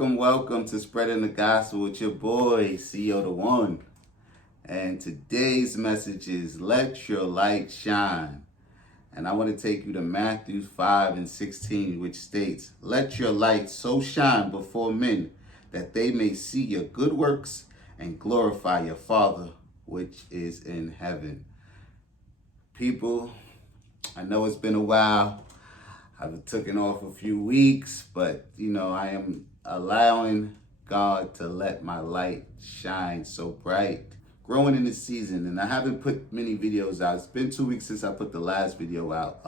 Welcome to Spreading the Gospel with your boy, CEO the One. And today's message is Let Your Light Shine. And I want to take you to Matthew 5:16, which states, Let your light so shine before men that they may see your good works and glorify your Father, which is in heaven. People, I know it's been a while. I've taken off a few weeks, but I am allowing God to let my light shine so bright. Growing in this season, and I haven't put many videos out. It's been 2 weeks since I put the last video out.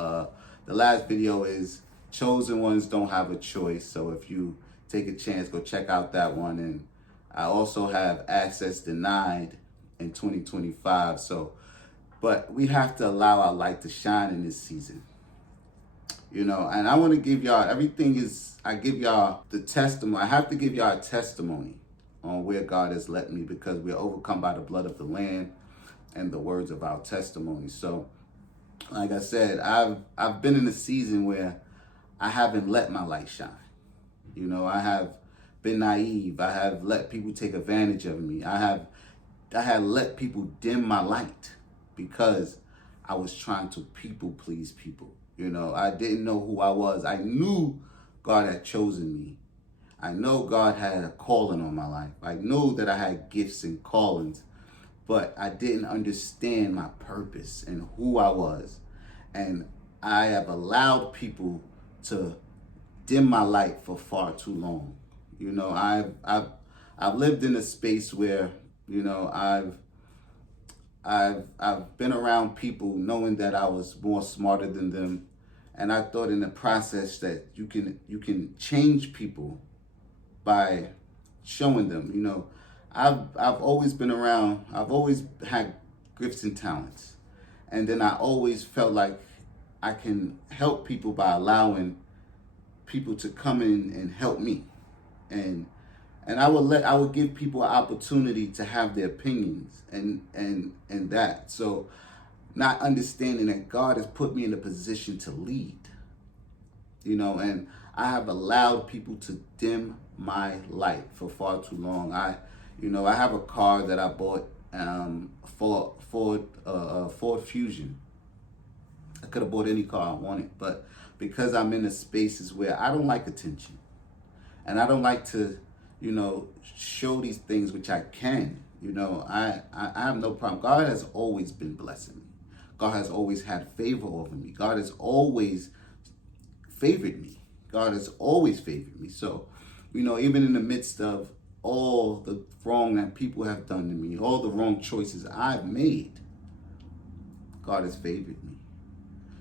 The last video is Chosen Ones Don't Have a Choice. So if you take a chance, go check out that one. And I also have Access Denied in 2025. But we have to allow our light to shine in this season. And I want to give y'all, I give y'all the testimony. I have to give y'all a testimony on where God has led me, because we are overcome by the blood of the Lamb and the words of our testimony. So, like I said, I've been in a season where I haven't let my light shine. I have been naive. I have let people take advantage of me. I had let people dim my light because I was trying to people please people. I didn't know who I was. I knew God had chosen me. I know God had a calling on my life. I knew that I had gifts and callings, but I didn't understand my purpose and who I was. And I have allowed people to dim my light for far too long. I've lived in a space where, I've been around people knowing that I was more smarter than them, and I thought in the process that you can change people by showing them. I've always been around. I've always had gifts and talents, and then I always felt like I can help people by allowing people to come in and help me, and I would give people an opportunity to have their opinions and that. So not understanding that God has put me in a position to lead, and I have allowed people to dim my light for far too long. I have a car that I bought, Ford Fusion. I could have bought any car I wanted, but because I'm in the spaces where I don't like attention, and I don't like to show these things, which I can. I have no problem. God has always been blessing me. God has always had favor over me. God has always favored me. God has always favored me. So, even in the midst of all the wrong that people have done to me, all the wrong choices I've made, God has favored me.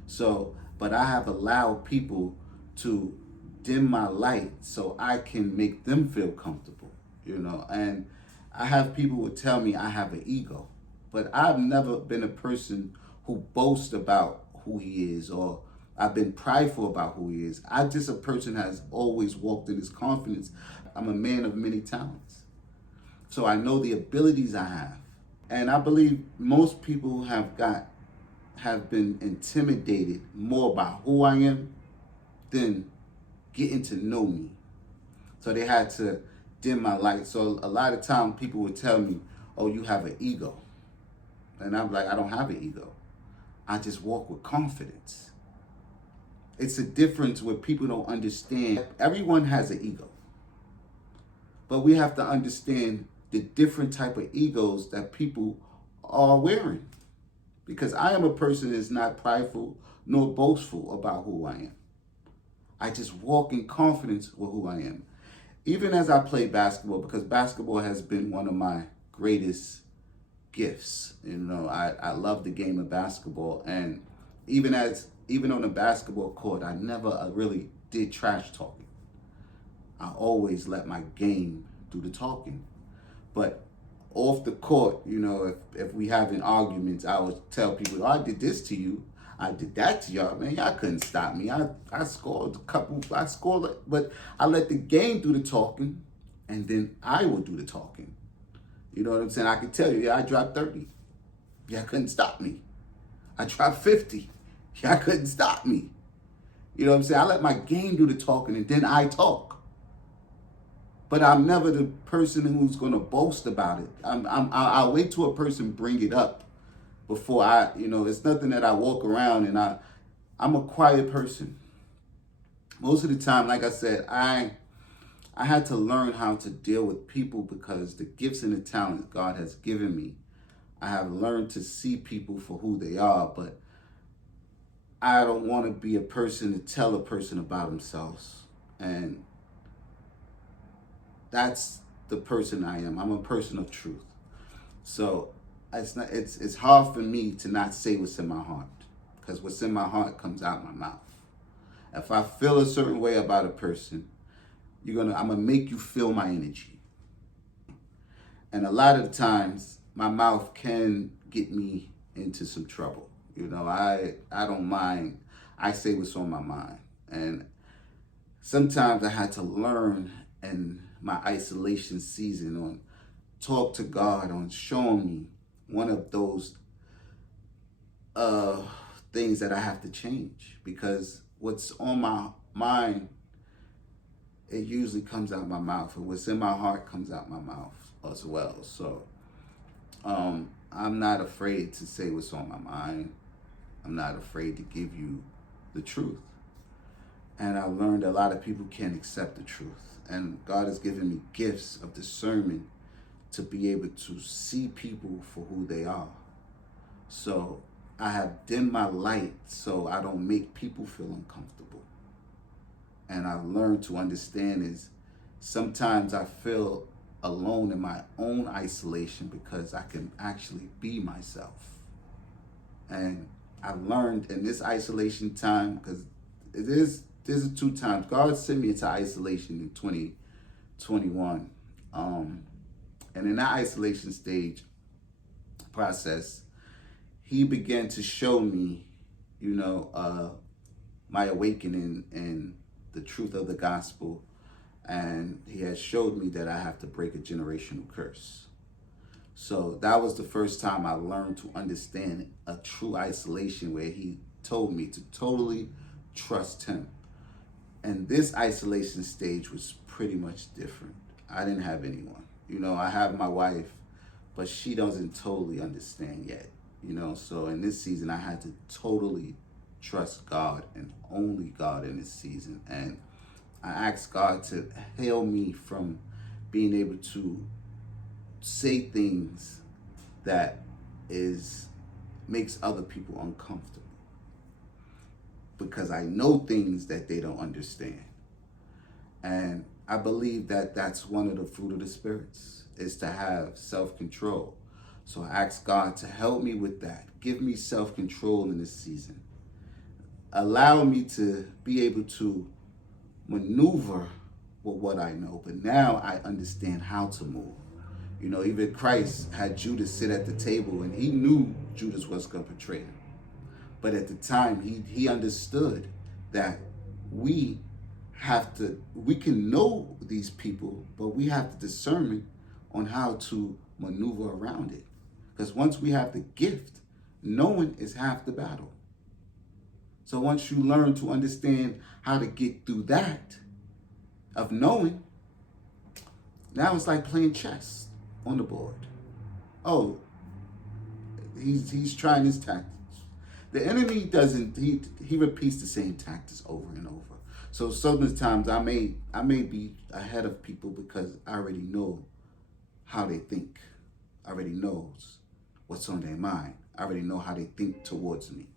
So, but I have allowed people to dim my light so I can make them feel comfortable, and I have people who tell me I have an ego, but I've never been a person who boasts about who he is, or I've been prideful about who he is. I'm just a person that has always walked in his confidence. I'm a man of many talents. So I know the abilities I have. And I believe most people have been intimidated more by who I am than getting to know me. So they had to dim my light. So a lot of times people would tell me, oh, you have an ego. And I'm like, I don't have an ego. I just walk with confidence. It's a difference where people don't understand. Everyone has an ego. But we have to understand the different type of egos that people are wearing. Because I am a person that's not prideful nor boastful about who I am. I just walk in confidence with who I am. Even as I play basketball, because basketball has been one of my greatest gifts. I love the game of basketball. And even on the basketball court, I never really did trash talking. I always let my game do the talking. But off the court, if we having arguments, I would tell people, oh, I did this to you. I did that to y'all, man. Y'all couldn't stop me. I scored a couple. But I let the game do the talking, and then I will do the talking. You know what I'm saying? I could tell you, yeah, I dropped 30. Y'all couldn't stop me. I dropped 50. Y'all couldn't stop me. You know what I'm saying? I let my game do the talking, and then I talk. but I'm never the person who's going to boast about it. I'll wait till a person bring it up before it's nothing that I walk around and I'm a quiet person. Most of the time, like I said, I had to learn how to deal with people because the gifts and the talents God has given me, I have learned to see people for who they are, but I don't want to be a person to tell a person about themselves. And that's the person I am. I'm a person of truth. So it's hard for me to not say what's in my heart, because what's in my heart comes out my mouth. If I feel a certain way about a person, I'm gonna make you feel my energy. And a lot of the times my mouth can get me into some trouble. I don't mind. I say what's on my mind. And sometimes I had to learn in my isolation season on talk to God on showing me one of those things that I have to change, because what's on my mind, it usually comes out my mouth, and what's in my heart comes out my mouth as well. So I'm not afraid to say what's on my mind. I'm not afraid to give you the truth. And I learned a lot of people can't accept the truth. And God has given me gifts of discernment to be able to see people for who they are. So I have dimmed my light so I don't make people feel uncomfortable. And I've learned to understand is sometimes I feel alone in my own isolation because I can actually be myself. And I've learned in this isolation time, because there's 2 times God sent me into isolation in 2021. And in that isolation stage process, he began to show me, my awakening and the truth of the gospel. And he has showed me that I have to break a generational curse. So that was the first time I learned to understand a true isolation, where he told me to totally trust him. And this isolation stage was pretty much different. I didn't have anyone. I have my wife, but she doesn't totally understand yet. So in this season, I had to totally trust God and only God in this season. And I asked God to heal me from being able to say things that makes other people uncomfortable, because I know things that they don't understand. And I believe that that's one of the fruit of the spirits, is to have self-control. So I asked God to help me with that. Give me self-control in this season. Allow me to be able to maneuver with what I know. But now I understand how to move. Even Christ had Judas sit at the table, and he knew Judas was going to betray him. But at the time, he understood that we can know these people, but we have the discernment on how to maneuver around it. Because once we have the gift, knowing is half the battle. So once you learn to understand how to get through that of knowing, now it's like playing chess on the board. Oh, he's trying his tactics. The enemy doesn't. He repeats the same tactics over and over. So sometimes I may be ahead of people because I already know how they think. I already knows what's on their mind. I already know how they think towards me.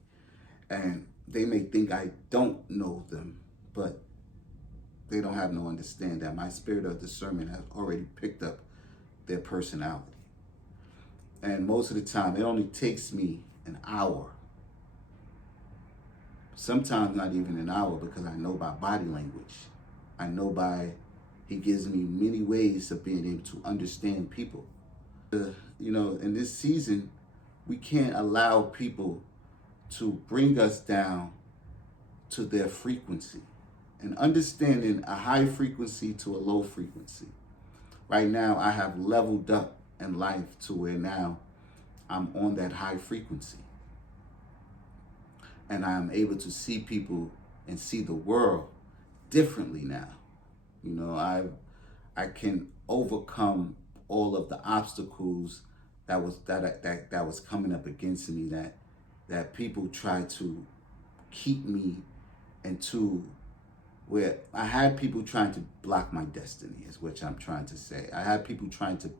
And they may think I don't know them, but they don't have no understanding that my spirit of discernment has already picked up their personality. And most of the time, it only takes me an hour. Sometimes not even an hour, because I know by body language. He gives me many ways of being able to understand people. In this season, we can't allow people to bring us down to their frequency. And understanding a high frequency to a low frequency. Right now, I have leveled up in life to where now I'm on that high frequency. And I'm able to see people and see the world differently now. I can overcome all of the obstacles that was coming up against me, that people try to keep me into, where I had people trying to block my destiny, is what I'm trying to say. I had people trying to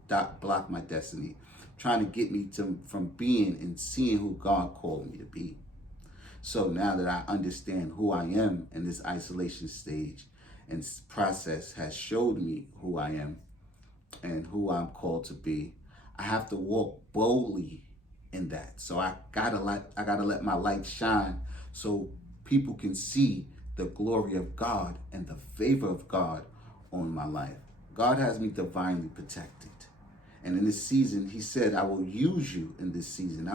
block my destiny, trying to get me from being and seeing who God called me to be. So now that I understand who I am in this isolation stage and process has showed me who I am and who I'm called to be, I have to walk boldly in that. So I gotta let my light shine so people can see the glory of God and the favor of God on my life. God has me divinely protected. And in this season, he said, I will use you in this season.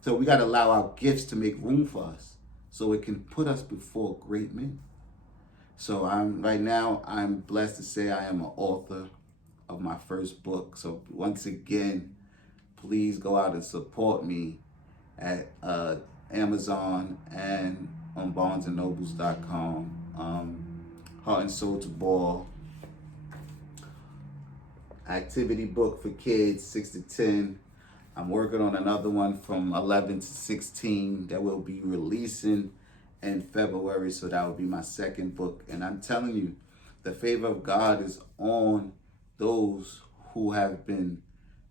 So we got to allow our gifts to make room for us so it can put us before great men. So right now, I'm blessed to say I am an author of my first book. So once again, please go out and support me at Amazon and on barnesandnobles.com. Heart and Soul to Ball. Activity book for kids 6 to 10. I'm working on another one from 11 to 16 that will be releasing in February. So that will be my second book. And I'm telling you, the favor of God is on those who have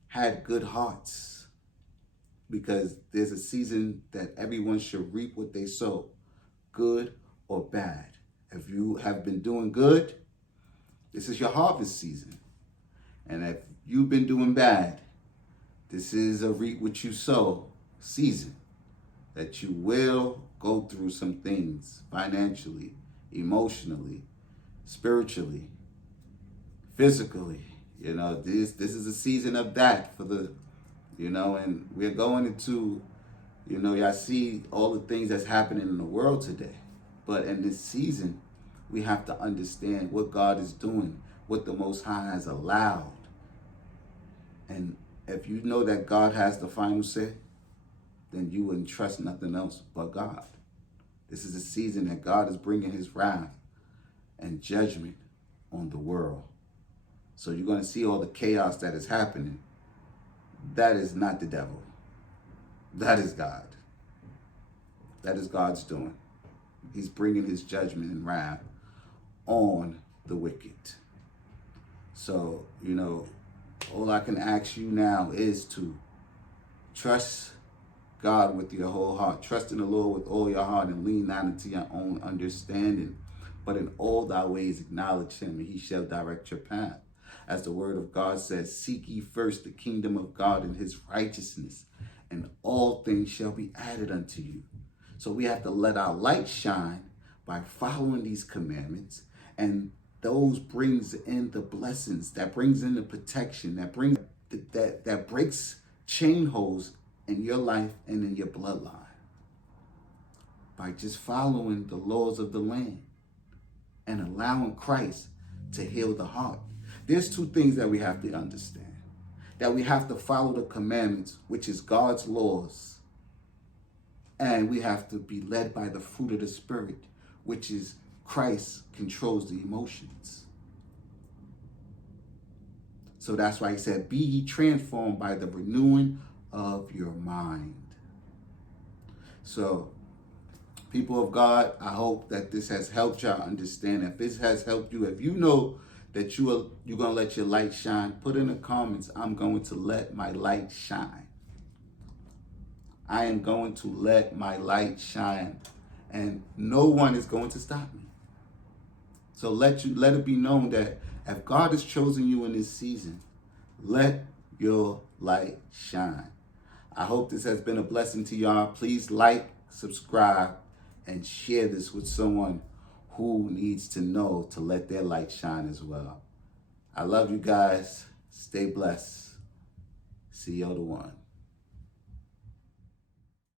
had good hearts, because there's a season that everyone should reap what they sow, good or bad. If you have been doing good, this is your harvest season. And if you've been doing bad, this is a reap what you sow season, that you will go through some things financially, emotionally, spiritually, physically. This is a season of that and we're going into, I see all the things that's happening in the world today. But in this season, we have to understand what God is doing, what the Most High has allowed. And if you know that God has the final say, then you wouldn't trust nothing else but God. This is a season that God is bringing his wrath and judgment on the world. So you're going to see all the chaos that is happening. That is not the devil. That is God. That is God's doing. He's bringing his judgment and wrath on the wicked. So, all I can ask you now is to trust God with your whole heart. Trust in the Lord with all your heart and lean not into your own understanding. But in all thy ways acknowledge him, and he shall direct your path. As the word of God says, seek ye first the kingdom of God and his righteousness, and all things shall be added unto you. So we have to let our light shine by following these commandments, and those brings in the blessings, that brings in the protection, that breaks chain holes in your life and in your bloodline by just following the laws of the land and allowing Christ to heal the heart. There's two things that we have to understand. That we have to follow the commandments, which is God's laws. And we have to be led by the fruit of the Spirit, which is Christ controls the emotions. So that's why he said, be ye transformed by the renewing of your mind. So, people of God, I hope that this has helped y'all understand. If this has helped you, if you know that you're going to let your light shine, put in the comments, I'm going to let my light shine. I am going to let my light shine, and no one is going to stop me. So let it be known that if God has chosen you in this season, let your light shine. I hope this has been a blessing to y'all. Please like, subscribe, and share this with someone who needs to know to let their light shine as well. I love you guys. Stay blessed. See you the one.